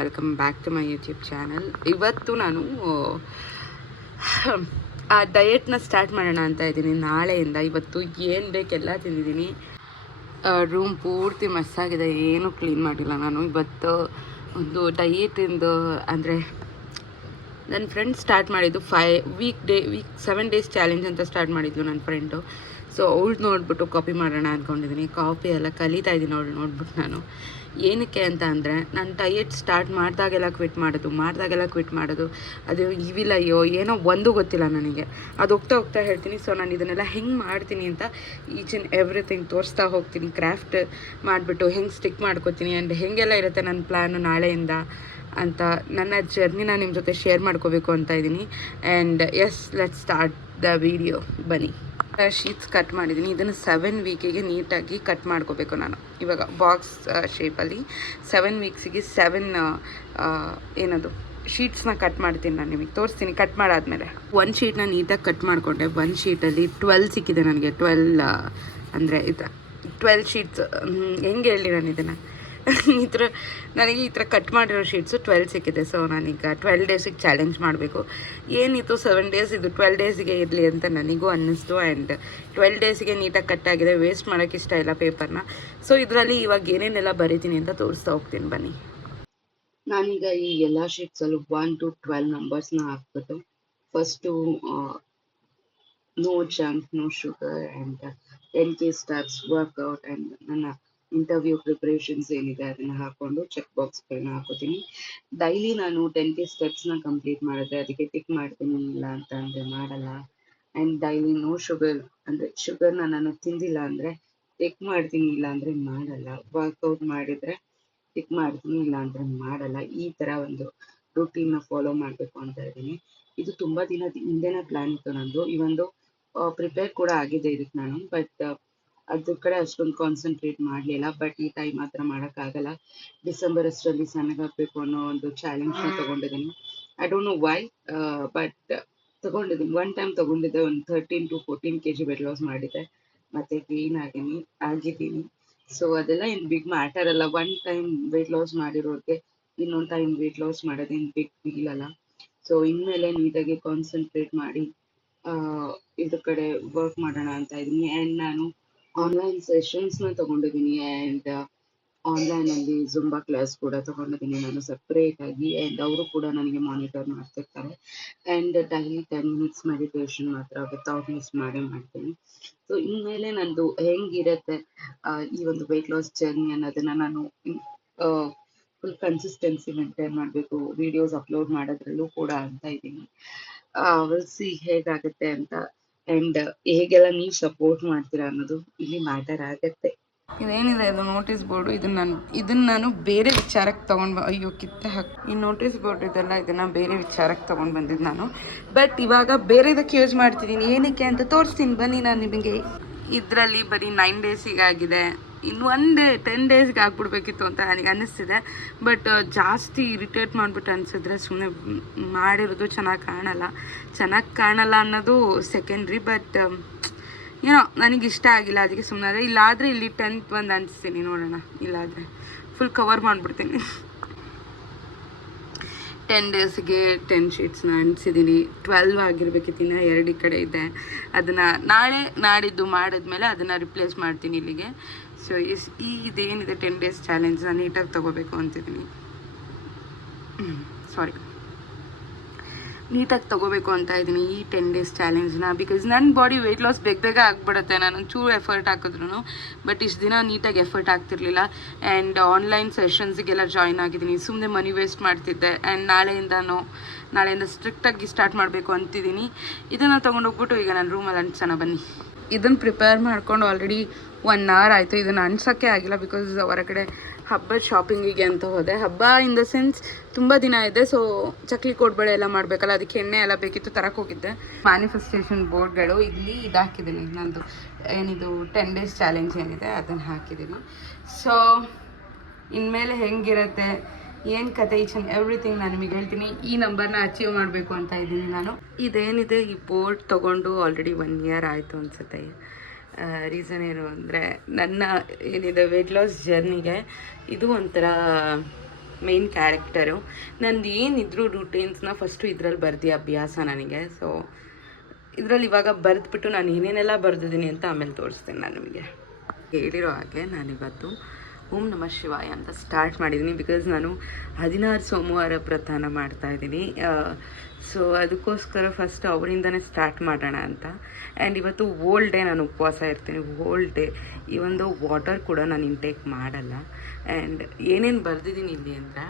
Welcome back to my YouTube channel. ಇವತ್ತು ನಾನು ಆ ಡಯೆಟ್ನ ಸ್ಟಾರ್ಟ್ ಮಾಡೋಣ ಅಂತ ಇದ್ದೀನಿ. ನಾಳೆಯಿಂದ ಇವತ್ತು ಏನು ಬೇಕೆಲ್ಲ ತಿಂದಿದ್ದೀನಿ. ರೂಮ್ ಪೂರ್ತಿ ಮಸ್ಸಾಗಿದೆ, ಏನೂ ಕ್ಲೀನ್ ಮಾಡಿಲ್ಲ ನಾನು. ಇವತ್ತು ಒಂದು ಡಯೆಟಿಂದು ಅಂದರೆ ನನ್ನ ಫ್ರೆಂಡ್ ಸ್ಟಾರ್ಟ್ ಮಾಡಿದ್ದು 7 ಡೇಸ್ ಚಾಲೆಂಜ್ ಅಂತ ಸ್ಟಾರ್ಟ್ ಮಾಡಿದ್ಲು ನನ್ನ ಫ್ರೆಂಡು. ಸೊ ಅವಳು ನೋಡ್ಬಿಟ್ಟು ಕಾಪಿ ಮಾಡೋಣ ಅಂದ್ಕೊಂಡಿದ್ದೀನಿ. ಕಾಪಿ ಎಲ್ಲ ಕಲಿತಾ ಇದ್ದೀನಿ ಅವಳು ನೋಡ್ಬಿಟ್ಟು. ನಾನು ಏನಕ್ಕೆ ಅಂತ ಅಂದರೆ, ನಾನು ಡಯೆಟ್ ಸ್ಟಾರ್ಟ್ ಮಾಡಿದಾಗೆಲ್ಲ ಕ್ವಿಟ್ ಮಾಡೋದು ಅದು ಇವಿಲ್ಲಯ್ಯೋ ಏನೋ ಒಂದು ಗೊತ್ತಿಲ್ಲ ನನಗೆ. ಅದು ಹೋಗ್ತಾ ಹೇಳ್ತೀನಿ. ಸೊ ನಾನು ಇದನ್ನೆಲ್ಲ ಹೆಂಗೆ ಮಾಡ್ತೀನಿ ಅಂತ ಈಚ್ ಆ್ಯಂಡ್ ಎವ್ರಿಥಿಂಗ್ ತೋರಿಸ್ತಾ ಹೋಗ್ತೀನಿ. ಕ್ರಾಫ್ಟ್ ಮಾಡಿಬಿಟ್ಟು ಹೆಂಗೆ ಸ್ಟಿಕ್ ಮಾಡ್ಕೋತೀನಿ ಆ್ಯಂಡ್ ಹೆಂಗೆಲ್ಲ ಇರುತ್ತೆ ನನ್ನ ಪ್ಲ್ಯಾನು ನಾಳೆಯಿಂದ ಅಂತ ನನ್ನ ಜರ್ನಿನ ನಿಮ್ಮ ಜೊತೆ ಶೇರ್ ಮಾಡ್ಕೋಬೇಕು ಅಂತ ಇದ್ದೀನಿ. And yes, let's start the video. ಬನ್ನಿ. ಶೀಟ್ಸ್ ಕಟ್ ಮಾಡಿದ್ದೀನಿ. ಇದನ್ನು 7 ವೀಕಿಗೆ ನೀಟಾಗಿ ಕಟ್ ಮಾಡ್ಕೋಬೇಕು ನಾನು. ಇವಾಗ ಬಾಕ್ಸ್ ಶೇಪಲ್ಲಿ 7 ವೀಕ್ಸಿಗೆ 7 ಏನದು ಶೀಟ್ಸ್ನ ಕಟ್ ಮಾಡ್ತೀನಿ. ನಾನು ನಿಮಗೆ ತೋರಿಸ್ತೀನಿ ಕಟ್ ಮಾಡಾದ್ಮೇಲೆ. 1 ಶೀಟ್ನ ನೀಟಾಗಿ ಕಟ್ ಮಾಡಿಕೊಂಡೆ. 1 ಶೀಟಲ್ಲಿ 12 ಸಿಕ್ಕಿದೆ ನನಗೆ. 12 ಅಂದರೆ ಈ ಥರ 12 ಶೀಟ್ಸ್. ಹೆಂಗೆ ಹೇಳಿ ನಾನು ಇದನ್ನು ನನಗೆ ಈ ಥರ ಕಟ್ ಮಾಡಿರೋ ಶೀಟ್ಸು 12 ಸಿಕ್ಕಿದೆ. ಸೊ ನಾನೀಗ 12 ಡೇಸಿಗೆ ಚಾಲೆಂಜ್ ಮಾಡಬೇಕು. ಏನಿತ್ತು 7 ಡೇಸ್, ಇದು 12 ಡೇಸಿಗೆ ಇರಲಿ ಅಂತ ನನಗೂ ಅನ್ನಿಸ್ತು. ಆ್ಯಂಡ್ 12 ಡೇಸಿಗೆ ನೀಟಾಗಿ ಕಟ್ಟಾಗಿದೆ. ವೇಸ್ಟ್ ಮಾಡೋಕ್ಕೆ ಇಷ್ಟ ಇಲ್ಲ ಪೇಪರ್ನ. ಸೊ ಇದರಲ್ಲಿ ಇವಾಗ ಏನೇನೆಲ್ಲ ಬರೀತೀನಿ ಅಂತ ತೋರಿಸ್ತಾ ಹೋಗ್ತೀನಿ ಬನ್ನಿ. ನಾನೀಗ ಈ ಎಲ್ಲ ಶೀಟ್ಸಲ್ಲೂ 1 to 12 ನಂಬರ್ಸ್ನ ಹಾಕ್ಬಿಟ್ಟು first no junk, no sugar and 10K steps, workout and ನನ್ನ ಇಂಟರ್ವ್ಯೂ ಪ್ರಿಪ್ರೇಷನ್ಸ್ ಏನಿದೆ ಅದನ್ನು ಹಾಕ್ಕೊಂಡು ಚೆಕ್ ಬಾಕ್ಸ್ಗಳನ್ನ ಹಾಕೋತೀನಿ. ಡೈಲಿ ನಾನು 10K ಸ್ಟೆಪ್ಸ್ನ ಕಂಪ್ಲೀಟ್ ಮಾಡಿದ್ರೆ ಅದಕ್ಕೆ ಟಿಕ್ ಮಾಡ್ತೀನಿ, ಇಲ್ಲ ಅಂತ ಅಂದರೆ ಮಾಡಲ್ಲ. ಆ್ಯಂಡ್ ಡೈಲಿ ನೋ ಶುಗರ್ ಅಂದರೆ ಶುಗರ್ನ ನಾನು ತಿಂದಿಲ್ಲ ಅಂದರೆ ಟಿಕ್ ಮಾಡ್ತೀನಿ, ಇಲ್ಲ ಅಂದರೆ ಮಾಡಲ್ಲ. ವರ್ಕೌಟ್ ಮಾಡಿದರೆ ಟಿಕ್ ಮಾಡ್ತೀನಿ, ಇಲ್ಲ ಅಂದರೆ ಮಾಡಲ್ಲ. ಈ ಥರ ಒಂದು ರೂಟೀನ್ನ ಫಾಲೋ ಮಾಡಬೇಕು ಅಂತ ಇದ್ದೀನಿ. ಇದು ತುಂಬ ದಿನದ ಹಿಂದೆನೇ ಪ್ಲ್ಯಾನ್ ಇತ್ತು ನಂದು. ಈ ಒಂದು ಪ್ರಿಪೇರ್ ಕೂಡ ಆಗಿದೆ ಇದಕ್ಕೆ ನಾನು. ಬಟ್ ಅದ್ರ ಕಡೆ ಅಷ್ಟೊಂದು ಕಾನ್ಸಂಟ್ರೇಟ್ ಮಾಡಲಿಲ್ಲ. ಬಟ್ ಈ ಟೈಮ್ ಮಾತ್ರ ಮಾಡೋಕ್ಕಾಗಲ್ಲ. ಡಿಸೆಂಬರ್ ಅಷ್ಟರಲ್ಲಿ ಸಣ್ಣಗಾಗಬೇಕು ಅನ್ನೋ ಒಂದು ಚಾಲೆಂಜ್ನ ತೊಗೊಂಡಿದ್ದೀನಿ. I don't know why, but ತೊಗೊಂಡಿದ್ದೀನಿ. 1 ಟೈಮ್ ತೊಗೊಂಡಿದ್ದೆ, ಒಂದು 13 to 14 kg ವೆಯ್ಟ್ ಲಾಸ್ ಮಾಡಿದ್ದೆ, ಮತ್ತು ಕ್ಲೀನ್ ಆಗಿದ್ದೀನಿ. ಸೊ ಅದೆಲ್ಲ ಏನು ಬಿಗ್ ಮ್ಯಾಟರ್ ಅಲ್ಲ. 1 ಟೈಮ್ ವೆಯ್ಟ್ ಲಾಸ್ ಮಾಡಿರೋರಿಗೆ ಇನ್ನೊಂದು ಟೈಮ್ ವೆಯ್ಟ್ ಲಾಸ್ ಮಾಡೋದೇನು ಬಿಗ್ ಫೀಲ್ ಅಲ್ಲ. ಸೊ ಇನ್ಮೇಲೆ ನೀಟಾಗಿ ಕಾನ್ಸಂಟ್ರೇಟ್ ಮಾಡಿ ಇದ್ರ ಕಡೆ ವರ್ಕ್ ಮಾಡೋಣ ಅಂತ ಇದ್ದೀನಿ. ಆ್ಯಂಡ್ ನಾನು ಆನ್ಲೈನ್ ಸೆಷನ್ಸ್ನ ತೊಗೊಂಡಿದ್ದೀನಿ. ಆ್ಯಂಡ್ ಆನ್ಲೈನಲ್ಲಿ ಜುಂಬಾ ಕ್ಲಾಸ್ ಕೂಡ ತೊಗೊಂಡಿದ್ದೀನಿ ನಾನು ಸಪ್ರೇಟಾಗಿ. ಆ್ಯಂಡ್ ಅವರು ಕೂಡ ನನಗೆ ಮಾನಿಟರ್ ಮಾಡ್ತಿರ್ತಾರೆ. ಆ್ಯಂಡ್ ಡೈಲಿ 10 minutes ಮೆಡಿಟೇಷನ್ ಮಾತ್ರ ವಿತೌಟ್ ಮಿಸ್ ಮಾಡ್ತೀನಿ. ಸೊ ಇನ್ಮೇಲೆ ನಂದು ಹೆಂಗಿರುತ್ತೆ ಈ ಒಂದು ವೆಯ್ಟ್ ಲಾಸ್ ಜರ್ನಿ ಅನ್ನೋದನ್ನು ನಾನು ಫುಲ್ ಕನ್ಸಿಸ್ಟೆನ್ಸಿ ಮೇಂಟೈನ್ ಮಾಡಬೇಕು. ವಿಡಿಯೋಸ್ ಅಪ್ಲೋಡ್ ಮಾಡೋದ್ರಲ್ಲೂ ಕೂಡ ಅಂತ ಇದ್ದೀನಿ. ವಿಲ್ ಸಿ ಹೇಗಾಗುತ್ತೆ ಅಂತ. ಆ್ಯಂಡ್ ಹೇಗೆಲ್ಲ ನೀವು ಸಪೋರ್ಟ್ ಮಾಡ್ತೀರಾ ಅನ್ನೋದು ಇಲ್ಲಿ ಮ್ಯಾಟರ್ ಆಗುತ್ತೆ. ಇದೇನಿದೆ ಇದು ನೋಟಿಸ್ ಬೋರ್ಡು. ಇದನ್ನು ನಾನು ಬೇರೆ ವಿಚಾರಕ್ಕೆ ತೊಗೊಂಡು ಈ ನೋಟಿಸ್ ಬೋರ್ಡ್ ಇದೆಲ್ಲ ಇದನ್ನು ಬೇರೆ ವಿಚಾರಕ್ಕೆ ತೊಗೊಂಡು ಬಂದಿದ್ದು ನಾನು. ಬಟ್ ಇವಾಗ ಬೇರೆದಕ್ಕೆ ಯೂಸ್ ಮಾಡ್ತಿದ್ದೀನಿ. ಏನಕ್ಕೆ ಅಂತ ತೋರಿಸ್ತೀನಿ ಬನ್ನಿ ನಾನು ನಿಮಗೆ. ಇದರಲ್ಲಿ ಬರೀ 9 ಡೇಸಿಗಾಗಿದೆ. ಇನ್ನು 1 ಡೇ 10 ಡೇಸ್ಗೆ ಆಗ್ಬಿಡ್ಬೇಕಿತ್ತು ಅಂತ ನನಗೆ ಅನ್ನಿಸ್ತಿದೆ. ಬಟ್ ಜಾಸ್ತಿ ಇರಿಟೇಟ್ ಮಾಡಿಬಿಟ್ಟು ಅನಿಸಿದ್ರೆ ಸುಮ್ಮನೆ ಮಾಡಿರೋದು ಚೆನ್ನಾಗಿ ಕಾಣಲ್ಲ ಅನ್ನೋದು ಸೆಕೆಂಡ್ರಿ. ಬಟ್ ಏನೋ ನನಗಿಷ್ಟ ಆಗಿಲ್ಲ, ಅದಕ್ಕೆ ಸುಮ್ಮನೆ. ಇಲ್ಲಾದರೆ ಇಲ್ಲಿ 10th ಒಂದು ಅನಿಸ್ತೀನಿ, ನೋಡೋಣ. ಇಲ್ಲಾದರೆ ಫುಲ್ ಕವರ್ ಮಾಡಿಬಿಡ್ತೀನಿ. 10 ಡೇಸಿಗೆ 10 ಶೀಟ್ಸ್ನ ಅಂಟಿಸಿದ್ದೀನಿ. 12 ಆಗಿರ್ಬೇಕಿತ್ತು, ಇನ್ನು 2 ಕಡೆ ಇದೆ. ಅದನ್ನು ನಾಡಿದ್ದು ಮಾಡಿದ್ಮೇಲೆ ಅದನ್ನು ರಿಪ್ಲೇಸ್ ಮಾಡ್ತೀನಿ ಇಲ್ಲಿಗೆ. ಸೊ ಇದೇನಿದೆ 10 ಡೇಸ್ ಚಾಲೆಂಜ್ನ ನೀಟಾಗಿ ತೊಗೋಬೇಕು ಅಂತಿದ್ದೀನಿ. ನೀಟಾಗಿ ತೊಗೋಬೇಕು ಅಂತ ಇದ್ದೀನಿ ಈ 10 ಡೇಸ್ ಚಾಲೆಂಜ್ನ. ಬಿಕಾಸ್ ನನ್ನ ಬಾಡಿ ವೆಯ್ಟ್ ಲಾಸ್ ಬೇಗ ಆಗಿಬಿಡುತ್ತೆ ನಾನು ಚೂರು ಎಫರ್ಟ್ ಹಾಕಿದ್ರು. ಬಟ್ ಇಷ್ಟು ದಿನ ನೀಟಾಗಿ ಎಫರ್ಟ್ ಆಗ್ತಿರ್ಲಿಲ್ಲ. ಆ್ಯಂಡ್ ಆನ್ಲೈನ್ ಸೆಷನ್ಸಿಗೆಲ್ಲ ಜಾಯ್ನ್ ಆಗಿದ್ದೀನಿ. ಸುಮ್ಮನೆ ಮನಿ ವೇಸ್ಟ್ ಮಾಡ್ತಿದ್ದೆ. ಆ್ಯಂಡ್ ನಾಳೆಯಿಂದ ಸ್ಟ್ರಿಕ್ಟಾಗಿ ಸ್ಟಾರ್ಟ್ ಮಾಡಬೇಕು ಅಂತಿದ್ದೀನಿ. ಇದನ್ನು ತೊಗೊಂಡೋಗ್ಬಿಟ್ಟು ಈಗ ನಾನು ರೂಮಲ್ಲಿ ಅಂಟಿಸೋಣ ಬನ್ನಿ. ಇದನ್ನು ಪ್ರಿಪೇರ್ ಮಾಡ್ಕೊಂಡು ಆಲ್ರೆಡಿ 1 hour ಆಯಿತು. ಇದನ್ನು ಅಂಟ್ಸೋಕ್ಕೆ ಆಗಿಲ್ಲ ಬಿಕಾಸ್ ಹೊರಗಡೆ ಹಬ್ಬದ ಶಾಪಿಂಗಿಗೆ ಅಂತ ಹೋದೆ. ಹಬ್ಬ ಇನ್ ದ ಸೆನ್ಸ್ ತುಂಬ ದಿನ ಇದೆ. ಸೊ ಚಕ್ಲಿ ಕೋಡ್ಬಳೆ ಎಲ್ಲ ಮಾಡಬೇಕಲ್ಲ, ಅದಕ್ಕೆ ಎಣ್ಣೆ ಎಲ್ಲ ಬೇಕಿತ್ತು, ತರಕ್ಕೆ ಹೋಗಿದ್ದೆ. ಮ್ಯಾನಿಫೆಸ್ಟೇಷನ್ ಬೋರ್ಡ್ಗಳು ಇಲ್ಲಿ ಇದು ಹಾಕಿದ್ದೀನಿ. ನಂದು ಏನಿದು 10 ಡೇಸ್ ಚಾಲೆಂಜ್ ಏನಿದೆ ಅದನ್ನು ಹಾಕಿದ್ದೀನಿ. ಸೊ ಇನ್ಮೇಲೆ ಹೆಂಗಿರುತ್ತೆ, ಏನು ಕತೆ, ಈಚ್ ಆ್ಯಂಡ್ ಎವ್ರಿಥಿಂಗ್ ನಾನು ನಿಮಗೆ ಹೇಳ್ತೀನಿ. ಈ ನಂಬರ್ನ ಅಚೀವ್ ಮಾಡಬೇಕು ಅಂತ ಇದ್ದೀನಿ ನಾನು. ಇದೇನಿದೆ ಈ ಬೋರ್ಡ್ ತೊಗೊಂಡು ಆಲ್ರೆಡಿ 1 year ಆಯಿತು ಅನಿಸುತ್ತೆ. ರೀಸನ್ ಏನು ಅಂದರೆ ನನ್ನ ಏನಿದೆ ವೆಯ್ಟ್ ಲಾಸ್ ಜರ್ನಿಗೆ ಇದು ಒಂಥರ ಮೇನ್ ಕ್ಯಾರೆಕ್ಟರು. ನಂದು ಏನಿದ್ರು ರೂಟೀನ್ಸ್ನ ಫಸ್ಟು ಇದ್ರಲ್ಲಿ ಬರ್ದು ಅಭ್ಯಾಸ ನನಗೆ. ಸೊ ಇದರಲ್ಲಿ ಇವಾಗ ಬರೆದ್ಬಿಟ್ಟು ನಾನು ಏನೇನೆಲ್ಲ ಬರೆದಿದ್ದೀನಿ ಅಂತ ಆಮೇಲೆ ತೋರಿಸ್ತೀನಿ ನಾನು ನಿಮಗೆ. ಹೇಳಿರೋ ಹಾಗೆ ನಾನಿವತ್ತು ಓಂ ನಮಃ ಶಿವಾಯ ಅಂತ ಸ್ಟಾರ್ಟ್ ಮಾಡಿದ್ದೀನಿ. ಬಿಕಾಸ್ ನಾನು 16 ಸೋಮವಾರ ವ್ರತನ ಮಾಡ್ತಾಯಿದ್ದೀನಿ. ಸೊ ಅದಕ್ಕೋಸ್ಕರ ಫಸ್ಟ್ ಅವರಿಂದನೇ ಸ್ಟಾರ್ಟ್ ಮಾಡೋಣ ಅಂತ. ಆ್ಯಂಡ್ ಇವತ್ತು ಹೋಲ್ ಡೇ ನಾನು ಉಪವಾಸ ಇರ್ತೀನಿ, ಹೋಲ್ ಡೇ. ಈ ಒಂದು ವಾಟರ್ ಕೂಡ ನಾನು ಇಂಟೇಕ್ ಮಾಡಲ್ಲ. ಆ್ಯಂಡ್ ಏನೇನು ಬರೆದಿದ್ದೀನಿ ಇಲ್ಲಿ ಅಂದರೆ,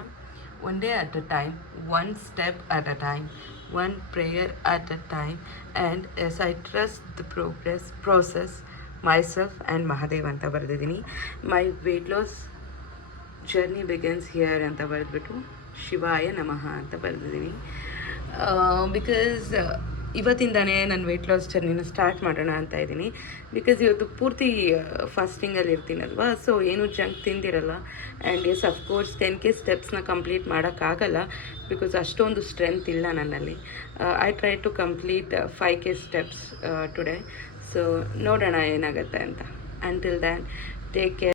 one day at a time, one step at a time, one prayer at a time, and as I trust the process myself and Mahadev ಅಂತ ಬರೆದಿದ್ದೀನಿ. My weight loss journey begins here ಅಂತ ಬರೆದ್ಬಿಟ್ಟು ಶಿವಾಯ ನಮಃ ಅಂತ ಬರೆದಿದ್ದೀನಿ. ಬಿಕಾಸ್ ಇವತ್ತಿಂದಾನೇ ನನ್ನ ವೆಯ್ಟ್ ಲಾಸ್ ಜರ್ನಿನ ಸ್ಟಾರ್ಟ್ ಮಾಡೋಣ ಅಂತ ಇದ್ದೀನಿ. ಬಿಕಾಸ್ ಇವತ್ತು ಪೂರ್ತಿ ಫಾಸ್ಟಿಂಗಲ್ಲಿ ಇರ್ತೀನಲ್ವ, ಸೊ ಏನು ಜಂಕ್ ತಿಂದಿರಲ್ಲ. ಆ್ಯಂಡ್ ಎಸ್ ಅಫ್ಕೋರ್ಸ್ 10K ಸ್ಟೆಪ್ಸ್ನ ಕಂಪ್ಲೀಟ್ ಮಾಡೋಕ್ಕಾಗಲ್ಲ, ಬಿಕಾಸ್ ಅಷ್ಟೊಂದು ಸ್ಟ್ರೆಂತ್ ಇಲ್ಲ ನನ್ನಲ್ಲಿ. I try to complete 5K steps today. So ನೋಡೋಣ ಏನಾಗುತ್ತೆ ಅಂತ. Until then take care.